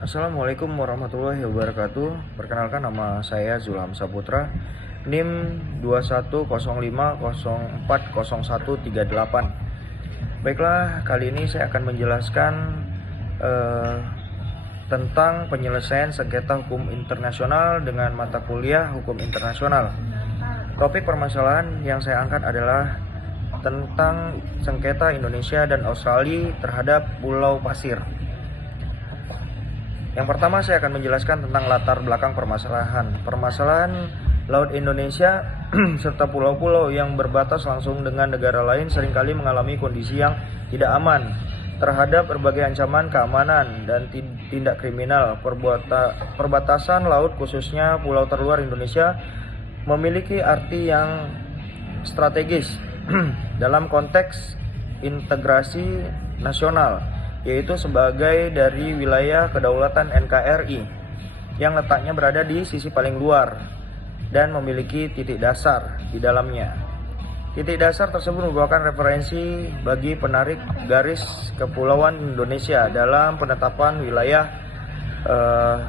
Assalamualaikum warahmatullahi wabarakatuh. Perkenalkan, nama saya Zulham Saputra, NIM 2105040138. Baiklah, kali ini saya akan menjelaskan tentang penyelesaian sengketa hukum internasional dengan mata kuliah hukum internasional. Topik permasalahan yang saya angkat adalah tentang sengketa Indonesia dan Australia terhadap Pulau Pasir. Yang pertama, saya akan menjelaskan tentang latar belakang permasalahan. Permasalahan Laut Indonesia serta pulau-pulau yang berbatas langsung dengan negara lain seringkali mengalami kondisi yang tidak aman terhadap berbagai ancaman keamanan dan tindak kriminal. Perbatasan laut, khususnya pulau terluar Indonesia, memiliki arti yang strategis dalam konteks integrasi nasional, yaitu sebagai dari wilayah kedaulatan NKRI yang letaknya berada di sisi paling luar dan memiliki titik dasar di dalamnya. Titik dasar tersebut merupakan referensi bagi penarik garis kepulauan Indonesia dalam penetapan wilayah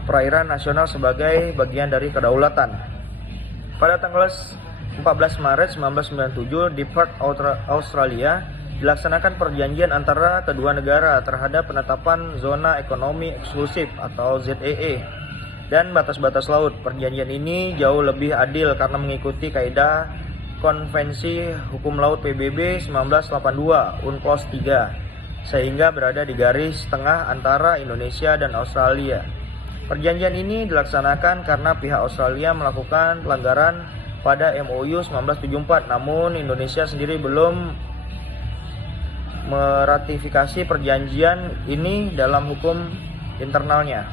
perairan nasional sebagai bagian dari kedaulatan. Pada tanggal 14 Maret 1997 di Perth, Australia, dilaksanakan perjanjian antara kedua negara terhadap penetapan zona ekonomi eksklusif atau ZEE dan batas-batas laut. Perjanjian ini jauh lebih adil karena mengikuti kaidah Konvensi Hukum Laut PBB 1982 UNCLOS 3, sehingga berada di garis tengah antara Indonesia dan Australia. Perjanjian ini dilaksanakan karena pihak Australia melakukan pelanggaran pada MOU 1974, namun Indonesia sendiri belum meratifikasi perjanjian ini dalam hukum internalnya.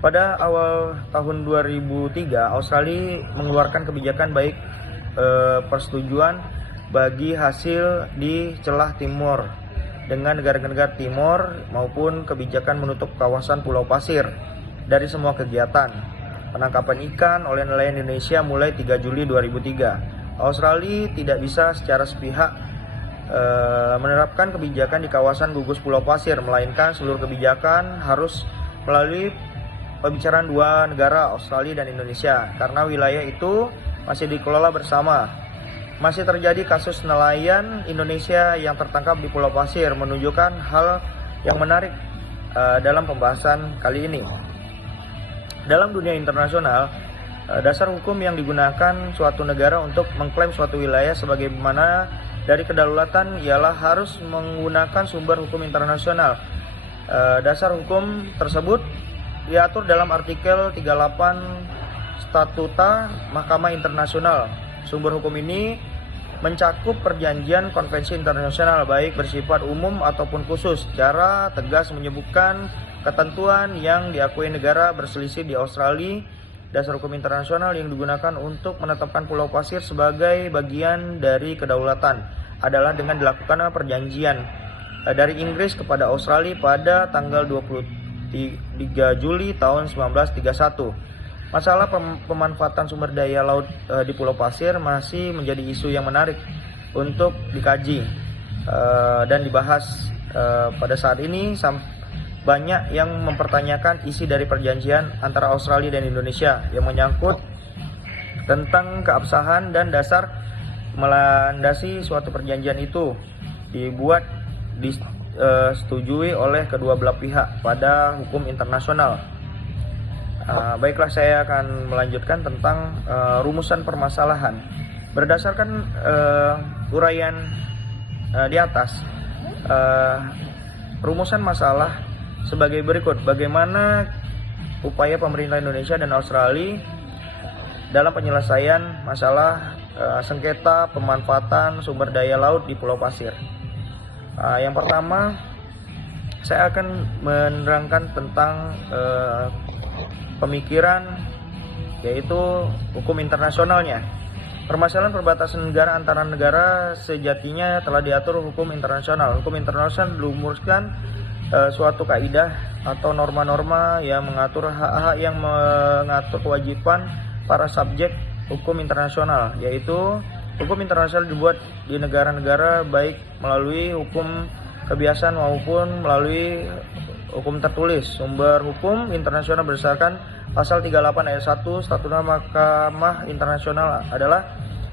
Pada awal tahun 2003, Australia mengeluarkan kebijakan baik persetujuan bagi hasil di celah Timor dengan negara-negara Timor maupun kebijakan menutup kawasan Pulau Pasir dari semua kegiatan penangkapan ikan oleh nelayan Indonesia mulai 3 Juli 2003. Australia tidak bisa secara sepihak menerapkan kebijakan di kawasan gugus Pulau Pasir, melainkan seluruh kebijakan harus melalui pembicaraan dua negara, Australia dan Indonesia, karena wilayah itu masih dikelola bersama. Masih terjadi kasus nelayan Indonesia yang tertangkap di Pulau Pasir, menunjukkan hal yang menarik dalam pembahasan kali ini. Dalam dunia internasional, dasar hukum yang digunakan suatu negara untuk mengklaim suatu wilayah sebagaimana dari kedaulatan ialah harus menggunakan sumber hukum internasional. Dasar hukum tersebut diatur dalam artikel 38 Statuta Mahkamah Internasional. Sumber hukum ini mencakup perjanjian konvensi internasional baik bersifat umum ataupun khusus. Secara tegas menyebutkan ketentuan yang diakui negara berselisih. Di Australia, dasar hukum internasional yang digunakan untuk menetapkan Pulau Pasir sebagai bagian dari kedaulatan adalah dengan dilakukan perjanjian dari Inggris kepada Australia pada tanggal 23 Juli tahun 1931. Masalah pemanfaatan sumber daya laut di Pulau Pasir masih menjadi isu yang menarik untuk dikaji dan dibahas pada saat ini. Banyak yang mempertanyakan isi dari perjanjian antara Australia dan Indonesia yang menyangkut tentang keabsahan dan dasar melandasi suatu perjanjian itu dibuat disetujui oleh kedua belah pihak pada hukum internasional. Baiklah, saya akan melanjutkan tentang rumusan permasalahan. Berdasarkan uraian di atas, rumusan masalah sebagai berikut. Bagaimana upaya pemerintah Indonesia dan Australia dalam penyelesaian masalah sengketa pemanfaatan sumber daya laut di Pulau Pasir. Yang pertama, saya akan menerangkan tentang pemikiran, yaitu hukum internasionalnya. Permasalahan perbatasan negara antara negara sejatinya telah diatur hukum internasional. Hukum internasional dirumuskan suatu kaidah atau norma-norma yang mengatur hak-hak yang mengatur kewajiban para subjek hukum internasional, yaitu hukum internasional dibuat di negara-negara baik melalui hukum kebiasaan maupun melalui hukum tertulis. Sumber hukum internasional berdasarkan pasal 38 ayat 1 Statuta Mahkamah Internasional adalah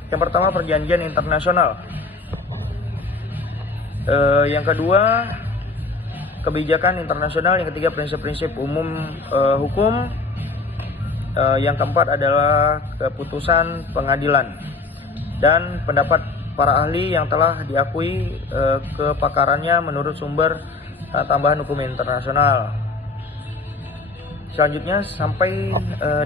yang pertama perjanjian internasional, yang kedua kebijakan internasional, yang ketiga prinsip-prinsip umum hukum, yang keempat adalah keputusan pengadilan dan pendapat para ahli yang telah diakui kepakarannya menurut sumber tambahan hukum internasional. Selanjutnya sampai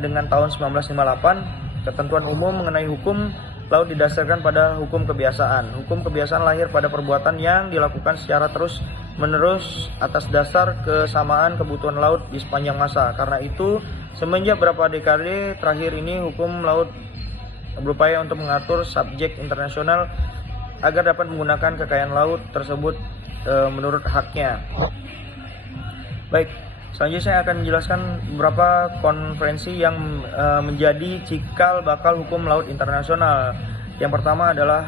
dengan tahun 1958, ketentuan umum mengenai hukum laut didasarkan pada hukum kebiasaan. Hukum kebiasaan lahir pada perbuatan yang dilakukan secara terus-menerus atas dasar kesamaan kebutuhan laut di sepanjang masa. Karena itu, semenjak beberapa dekade terakhir ini hukum laut berupaya untuk mengatur subjek internasional agar dapat menggunakan kekayaan laut tersebut menurut haknya. Baik, selanjutnya saya akan menjelaskan beberapa konferensi yang menjadi cikal bakal hukum laut internasional. Yang pertama adalah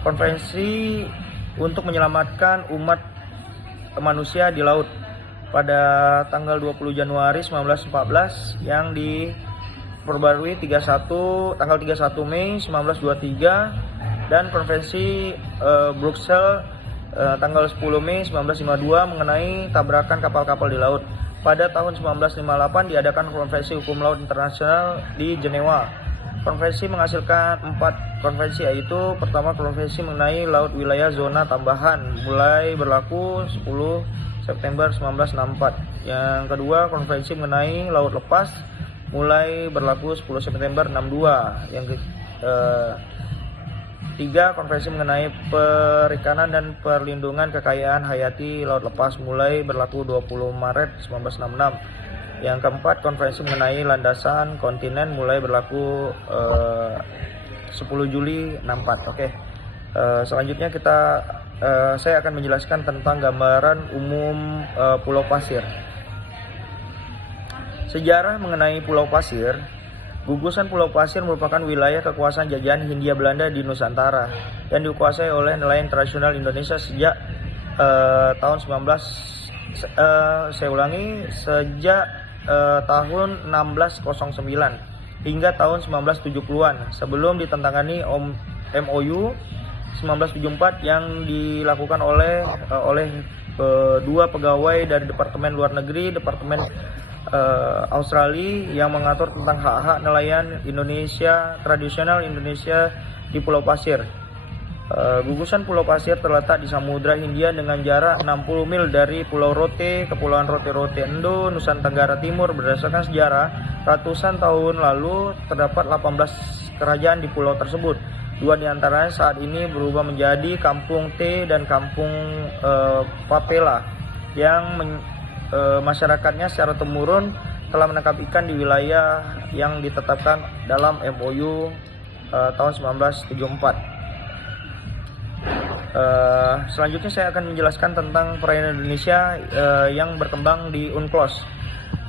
konferensi untuk menyelamatkan umat manusia di laut pada tanggal 20 Januari 1914 yang diperbarui tanggal 31 Mei 1923, dan konferensi Brussels tanggal 10 Mei 1952 mengenai tabrakan kapal-kapal di laut. Pada tahun 1958 diadakan konferensi hukum laut internasional di Jenewa. Konferensi menghasilkan 4 konvensi, yaitu pertama konvensi mengenai laut wilayah zona tambahan mulai berlaku 10 September 1964. Yang kedua konvensi mengenai laut lepas mulai berlaku 10 September 62. Yang ketiga konvensi mengenai perikanan dan perlindungan kekayaan hayati laut lepas mulai berlaku 20 Maret 1966. Yang keempat konvensi mengenai landasan kontinen mulai berlaku 10 Juli 64. Oke. Selanjutnya saya akan menjelaskan tentang gambaran umum Pulau Pasir. Sejarah mengenai Pulau Pasir. Gugusan Pulau Pasir merupakan wilayah kekuasaan jajahan Hindia Belanda di Nusantara yang dikuasai oleh nelayan tradisional Indonesia sejak tahun 1609 hingga tahun 1970-an sebelum ditantangani MOU 1974 yang dilakukan oleh dua pegawai dari Departemen Luar Negeri Departemen Australia yang mengatur tentang hak-hak nelayan Indonesia tradisional Indonesia di Pulau Pasir. Gugusan Pulau Pasir terletak di Samudra Hindia dengan jarak 60 mil dari Pulau Rote, Kepulauan Rote Endo, Nusa Tenggara Timur. Berdasarkan sejarah, ratusan tahun lalu terdapat 18 kerajaan di pulau tersebut. 2 diantaranya saat ini berubah menjadi Kampung T dan Kampung Papela yang masyarakatnya secara temurun telah menangkap ikan di wilayah yang ditetapkan dalam MOU tahun 1974. Selanjutnya saya akan menjelaskan tentang perairan Indonesia yang berkembang di UNCLOS.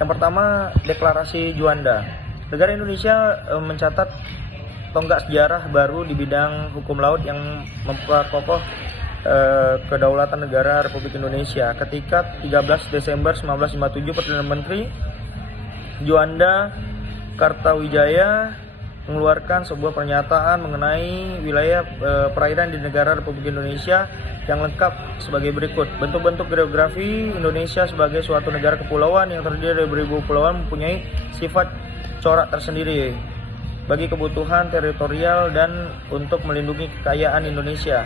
Yang pertama, Deklarasi Juanda. Negara Indonesia mencatat tonggak sejarah baru di bidang hukum laut yang memperkokoh kedaulatan negara Republik Indonesia. Ketika 13 Desember 1957 Perdana Menteri Juanda Kartawijaya mengeluarkan sebuah pernyataan mengenai wilayah perairan di negara Republik Indonesia yang lengkap sebagai berikut. Bentuk-bentuk geografi Indonesia sebagai suatu negara kepulauan yang terdiri dari beribu kepulauan mempunyai sifat corak tersendiri bagi kebutuhan teritorial dan untuk melindungi kekayaan Indonesia.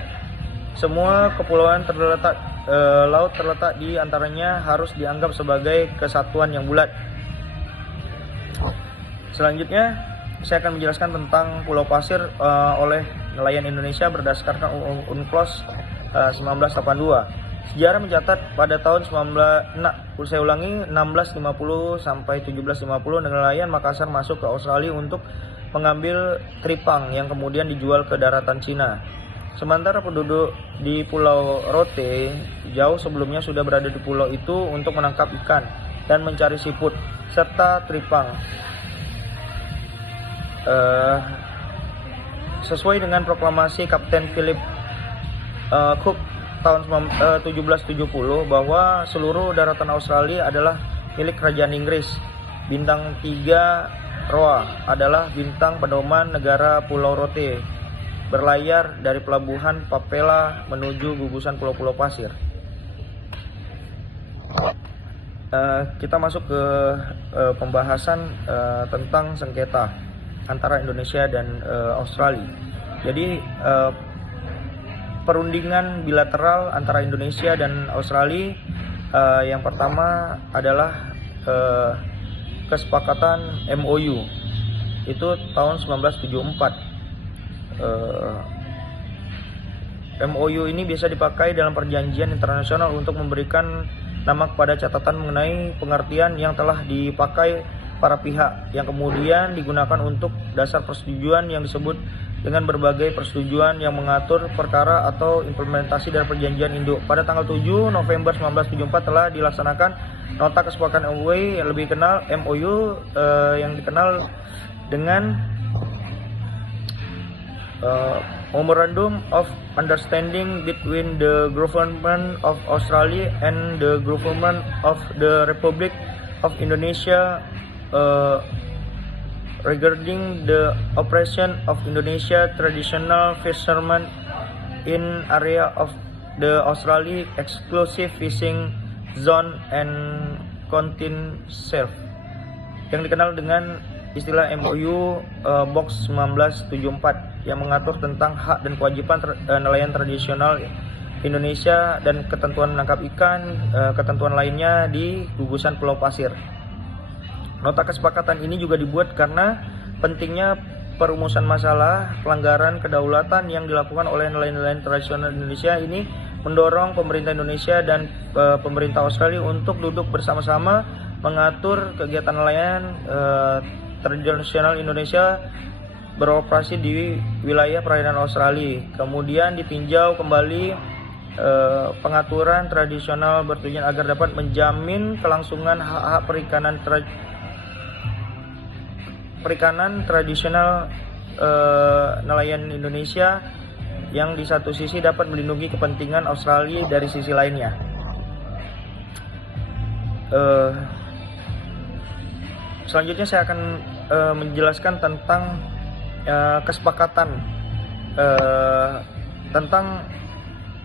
Semua kepulauan laut terletak di antaranya harus dianggap sebagai kesatuan yang bulat. Selanjutnya, saya akan menjelaskan tentang Pulau Pasir oleh nelayan Indonesia berdasarkan UNCLOS 1982. Sejarah mencatat pada tahun 1650 sampai 1750 nelayan Makassar masuk ke Australia untuk mengambil tripang yang kemudian dijual ke daratan Cina. Sementara penduduk di Pulau Rote jauh sebelumnya sudah berada di pulau itu untuk menangkap ikan dan mencari siput serta tripang. Sesuai dengan proklamasi Kapten Philip Cook tahun 1770 bahwa seluruh daratan Australia adalah milik Kerajaan Inggris. Bintang 3 Roa adalah bintang pedoman negara Pulau Rote, berlayar dari pelabuhan Papela menuju gugusan pulau-pulau pasir. Kita masuk ke pembahasan tentang sengketa antara Indonesia dan Australia. Jadi perundingan bilateral antara Indonesia dan Australia yang pertama adalah kesepakatan MOU itu tahun 1974. MOU ini biasa dipakai dalam perjanjian internasional untuk memberikan nama kepada catatan mengenai pengertian yang telah dipakai para pihak, yang kemudian digunakan untuk dasar persetujuan yang disebut dengan berbagai persetujuan yang mengatur perkara atau implementasi dari perjanjian induk. Pada tanggal 7 November 1974 telah dilaksanakan nota kesepakatan MOU yang lebih kenal MOU yang dikenal dengan Memorandum of Understanding between the Government of Australia and the Government of the Republic of Indonesia regarding the operation of Indonesia traditional fishermen in area of the Australia exclusive fishing zone and continent shelf, yang dikenal dengan istilah MOU Box 1974, yang mengatur tentang hak dan kewajiban nelayan tradisional Indonesia dan ketentuan menangkap ikan, ketentuan lainnya di gugusan Pulau Pasir. Nota kesepakatan ini juga dibuat karena pentingnya perumusan masalah pelanggaran kedaulatan yang dilakukan oleh nelayan-nelayan tradisional Indonesia ini, mendorong pemerintah Indonesia dan pemerintah Australia untuk duduk bersama-sama mengatur kegiatan nelayan tradisional Indonesia beroperasi di wilayah perairan Australia. Kemudian ditinjau kembali pengaturan tradisional bertujuan agar dapat menjamin kelangsungan hak-hak perikanan tradisional nelayan Indonesia, yang di satu sisi dapat melindungi kepentingan Australia dari sisi lainnya. Selanjutnya saya akan menjelaskan tentang kesepakatan tentang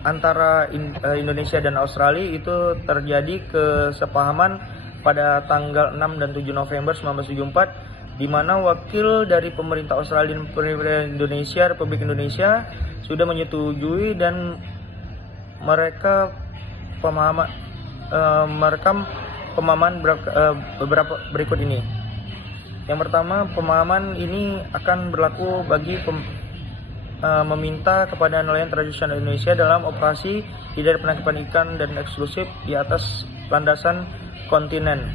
antara Indonesia dan Australia. Itu terjadi kesepahaman pada tanggal 6 dan 7 November 1974, di mana wakil dari pemerintah Australia dan pemerintah Indonesia, Republik Indonesia, sudah menyetujui dan merekam pemahaman beberapa berikut ini. Yang pertama, pemahaman ini akan berlaku bagi meminta kepada nelayan tradisional Indonesia dalam operasi tidak penangkapan ikan dan eksklusif di atas landasan kontinen.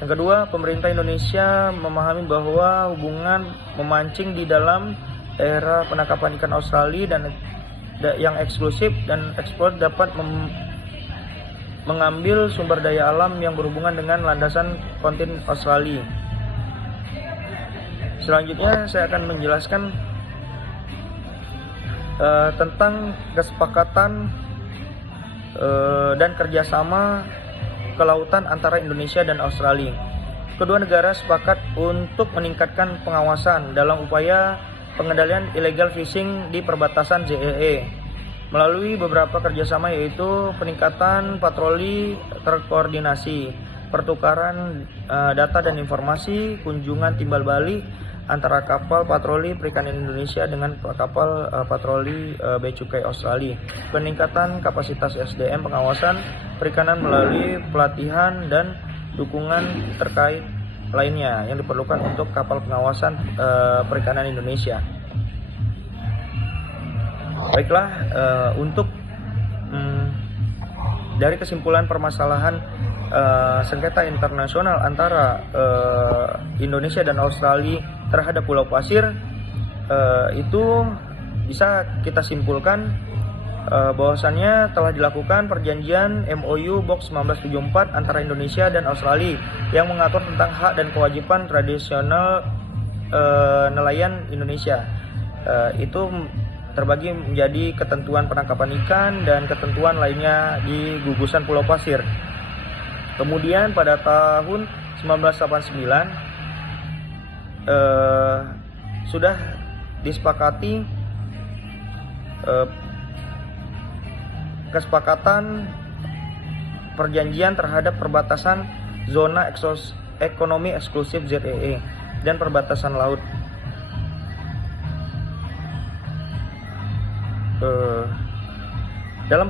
Yang kedua, pemerintah Indonesia memahami bahwa hubungan memancing di dalam daerah penangkapan ikan Australia dan yang eksklusif dan ekspor dapat mengambil sumber daya alam yang berhubungan dengan landasan kontinen Australia. Selanjutnya saya akan menjelaskan tentang kesepakatan dan kerjasama kelautan antara Indonesia dan Australia. Kedua negara sepakat untuk meningkatkan pengawasan dalam upaya pengendalian illegal fishing di perbatasan ZEE melalui beberapa kerjasama, yaitu peningkatan patroli terkoordinasi, pertukaran data dan informasi, kunjungan timbal balik antara kapal patroli perikanan Indonesia dengan kapal patroli bea cukai Australia, peningkatan kapasitas SDM pengawasan perikanan melalui pelatihan dan dukungan terkait lainnya yang diperlukan untuk kapal pengawasan perikanan Indonesia. Baiklah, untuk dari kesimpulan permasalahan sengketa internasional antara Indonesia dan Australia terhadap Pulau Pasir, itu bisa kita simpulkan bahwasannya telah dilakukan perjanjian MOU Box 1974 antara Indonesia dan Australia yang mengatur tentang hak dan kewajiban tradisional nelayan Indonesia. Itu terbagi menjadi ketentuan penangkapan ikan dan ketentuan lainnya di gugusan Pulau Pasir. Kemudian pada tahun 1989 sudah disepakati kesepakatan perjanjian terhadap perbatasan zona ekonomi eksklusif ZEE dan perbatasan laut. Dalam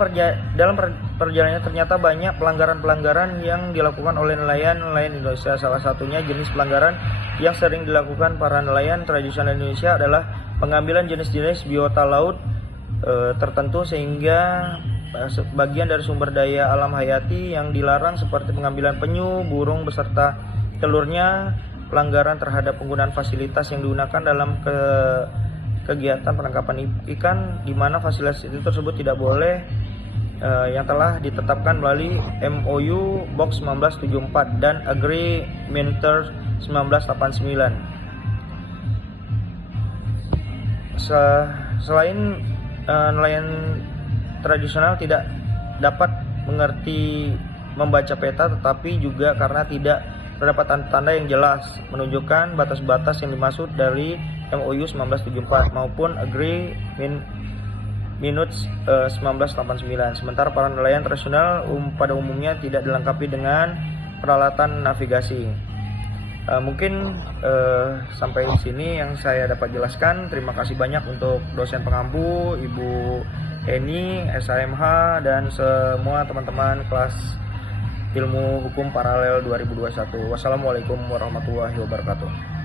perjalanannya ternyata banyak pelanggaran-pelanggaran yang dilakukan oleh nelayan-nelayan Indonesia. Salah satunya jenis pelanggaran yang sering dilakukan para nelayan tradisional Indonesia adalah pengambilan jenis-jenis biota laut tertentu sehingga bagian dari sumber daya alam hayati yang dilarang seperti pengambilan penyu, burung beserta telurnya, pelanggaran terhadap penggunaan fasilitas yang digunakan dalam kegiatan penangkapan ikan di mana fasilitas itu tersebut tidak boleh yang telah ditetapkan melalui MOU Box 1974 dan Agreement 1989. Selain nelayan tradisional tidak dapat mengerti membaca peta, tetapi juga karena tidak terdapat tanda-tanda yang jelas menunjukkan batas-batas yang dimaksud dari MOU 1974 maupun Agreement 1989. Sementara para nelayan tradisional pada umumnya tidak dilengkapi dengan peralatan navigasi. Mungkin sampai di sini yang saya dapat jelaskan. Terima kasih banyak untuk dosen pengampu Ibu Eni, SHMH, dan semua teman-teman kelas Ilmu Hukum Paralel 2021. Wassalamualaikum warahmatullahi wabarakatuh.